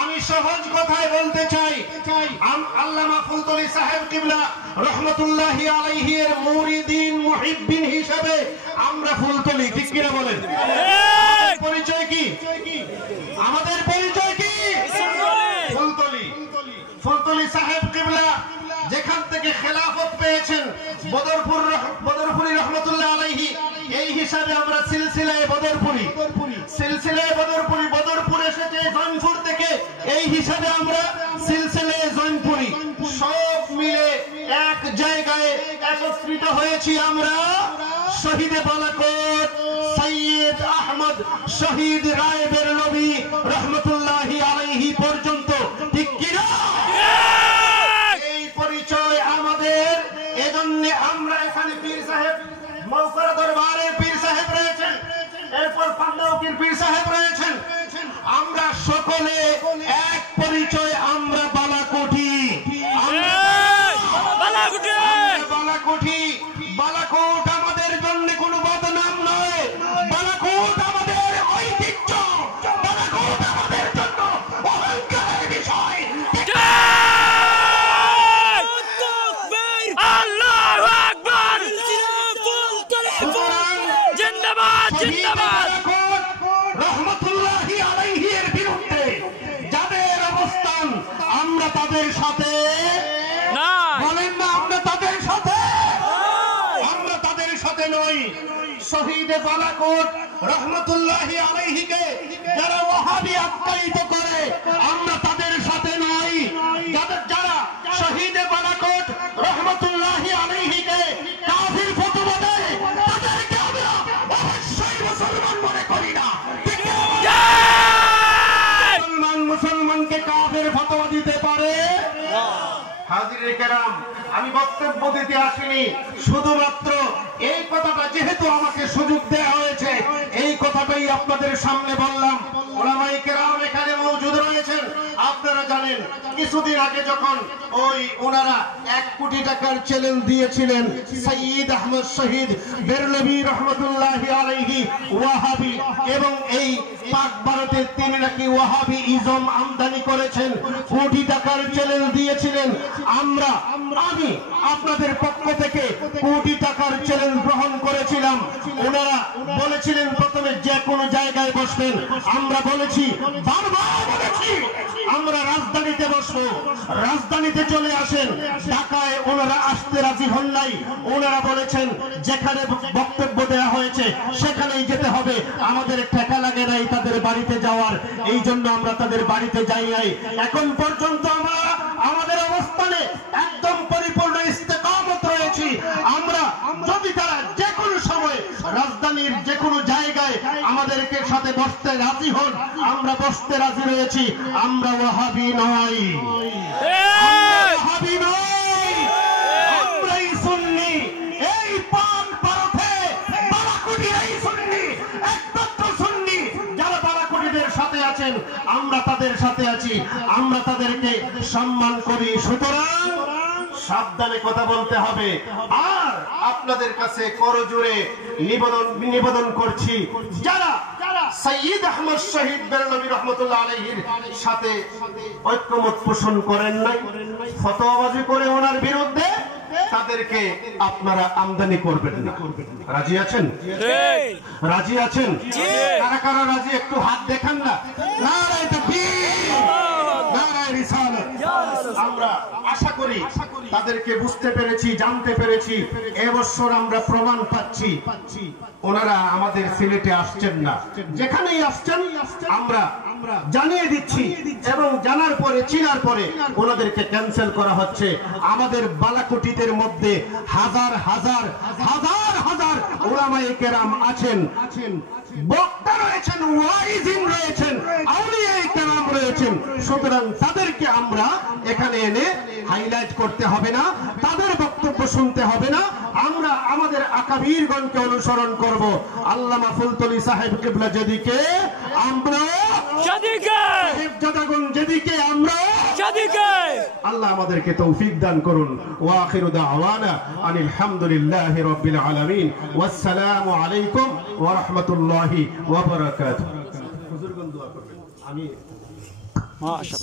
আমি সহজ কথায় বলতে চাই, আল্লামা ফুলতলি সাহেব কিবলা রহমতুল্লাহি আলাইহি এর মুরিদিন মুহিব্বিন হিসেবে আমরা ফুলতলি, ঠিক কিনা বলেন? পরিচয় কি আমাদের? পরিচয় কি? ফুলতলি। ফুলতলি সাহেব কিবলা যেখান থেকে খেলাফত পেয়েছেন বদরপুরি রহমতুল্লাহ আলাইহি, এই হিসাবে আমরা সিলসিলায়ে বদরপুরি, বদরপুর এসেছে জয়নপুর থেকে, এই হিসাবে আমরা সিলসিলায়ে জয়নপুরি, সব মিলে এক জায়গায় একত্রিত হয়েছি আমরা শহীদে বালাকোট সৈয়দ আহমদ শহীদ রায় বেরলভী রহমতুল্লাহি আলাইহি পর্যন্ত, ঠিক কিনা? এই পরিচয় আমাদের। এজন্য আমরা এখানে পীর সাহেব, মৌকরা দরবারে পীর সাহেব রয়েছেন, এরপর পান্ডাউকির পীর সাহেব রয়েছেন, আমরা সকলে এক পরিচয়, আমরা বালাকোটি। বালাকোট আমাদের জন্য কোনো বদনাম নয়, বালাকোট আমাদের ঐতিহ্য, বালাকোট আমাদের জন্য অহংকারের বিষয়। আল্লাহু আকবার, জিন্দাবাদ জিন্দাবাদ। রহমতুল্লাহি আলাইহি এর বিরুদ্ধে যাদের অবস্থান, আমরা তাদের সাথে না, বলেন না আমরা তাদের সাথে, আমরা তাদের সাথে নই। শহীদে বালাকোট রহমতুল্লাহি আলাইহিকে যারা ওয়াহাবি আখ্যায়িত করে, আমরা তাদের সাথে নই। যারা শহীদে বালাকোট রহমতুল্লাহি আলাইহিকে কাফির ফতোয়া দেয়, তাদেরকে আমরা অবশ্যই মুসলমান মনে করি না। মুসলমানকে কাফের ফতোয়া দিতে পারে? হাজিরে কেরাম, আমি বক্তব্য দিতে আসিনি, শুধুমাত্র এই কথাটা যেহেতু আমাকে সুযোগ দেওয়া হয়েছে, এই কথাটাই আপনাদের সামনে বললাম। উলামায়ে কেরাম এখানে মওজুদ রয়েছেন। আপনারা জানেন কিছুদিন আগে যখন ওনারা 1 কোটি টাকার চ্যালেঞ্জ দিয়েছিলেন সৈয়দ আহমদ শহীদ বেরলভী রহমতুল্লাহি আলাইহি ওয়াহাবি, এবং এই পাক ভারতে তিনি নাকি ওয়াহাবি ইজম আমদানি করেছেন, কোটি টাকার চ্যালেঞ্জ দিয়েছিলেন। আমি আপনাদের পক্ষ থেকে কোটি টাকার চ্যালেঞ্জ গ্রহণ করেছিলাম। ওনারা বলেছিলেন প্রথমে যে কোনো জায়গায় বসবেন, আমরা বলেছি, বারবার বলেছি আমরা রাজধানীতে বসবো, রাজধানীতে চলে আসেন। ঢাকায় ওনারা আসতে রাজি হন নাই, ওনারা বলেছেন যেখানে বক্তব্য দেওয়া হয়েছে সেখানেই যেতে হবে, আমাদের ঠেকা লাগে নাই তাদের বাড়িতে যাওয়ার, এই জন্য আমরা তাদের বাড়িতে যাই নাই। এখন পর্যন্ত আমরা আমাদের অবস্থানে একদম পরিপূর্ণ ইস্তেকামত রয়েছি। আমরা যদি তারা যে কোনো সময় রাজধানীর যে কোনো জায়গায় আমাদেরকে সাথে বসতে রাজি হন, আমরা বসতে রাজি রয়েছি। আমরা ওয়াহাবি নই, ওয়াহাবি নই, আমরাই সুন্নি। এই পাক ভারতে বালাকোটিরাই সুন্নি, একমাত্র সুন্নি। যারা বালাকোটিদের সাথে আছেন, আমরা তাদের সাথে আছি, আমরা তাদেরকে সম্মান করি। সুতরাং সাবধানে কথা বলতে হবে। আর আপনাদের কাছে করজোরে নিবেদন করছি, যারা সৈয়দ আহমদ শহীদ বেরলভী রহমতুল্লাহ আলাইহির সাথে ঐক্যমত পোষণ করেন নাই, ফতোয়াবাজি করে ওনার বিরুদ্ধে, তাদেরকে আপনারা আমদানি করবেন না। রাজি আছেন? রাজি আছেন? কারা কারা রাজি একটু হাত দেখান না। নারায়ে তাকবীর, নারায়ে রিসালাত। আমরা আশা করি তাদেরকে বুঝতে পেরেছি, জানতে পেরেছি। এবছর আমরা প্রমাণ পাচ্ছি ওনারা আমাদের সিলেটে আসছেন না, যেখানেই আসছেন আমরা জানিয়ে দিচ্ছি, এবং জানার পরে চিনার পরে ওনাদেরকে ক্যান্সেল করা হচ্ছে। আমাদের বালাকোটিদের মধ্যে হাজার হাজার হাজার হাজার উলামায়ে কেরাম আছেন, বক্তা রয়েছেন, ওয়াইজিন রয়েছেন, আউলিয়ায়ে কেরাম রয়েছেন। সুতরাং তাদেরকে আমরা এখানে এনে হাইলাইট করতে হবে না, তাদের বক্তব্য শুনতে হবে না। আমরা আমাদের আকাবিরগণকে অনুসরণ করব। আল্লামা ফুলতলি সাহেব কিবলা যেদিকে, আমরা যেদিকে, সাহেবজাদাগণ যেদিকে, আমরা যেদিকে। আল্লাহ আমাদেরকে তৌফিক দান করুন। ওয়া আখিরু দাওয়ানা আনিল হামদুলিল্লাহি রাব্বিল আলামিন। ওয়াসসালামু আলাইকুম ওয়া রাহমাতুল্লাহি ওয়া বারাকাতুহু। হুজুরগণ দোয়া করবেন। আমি মাশাআল্লাহ।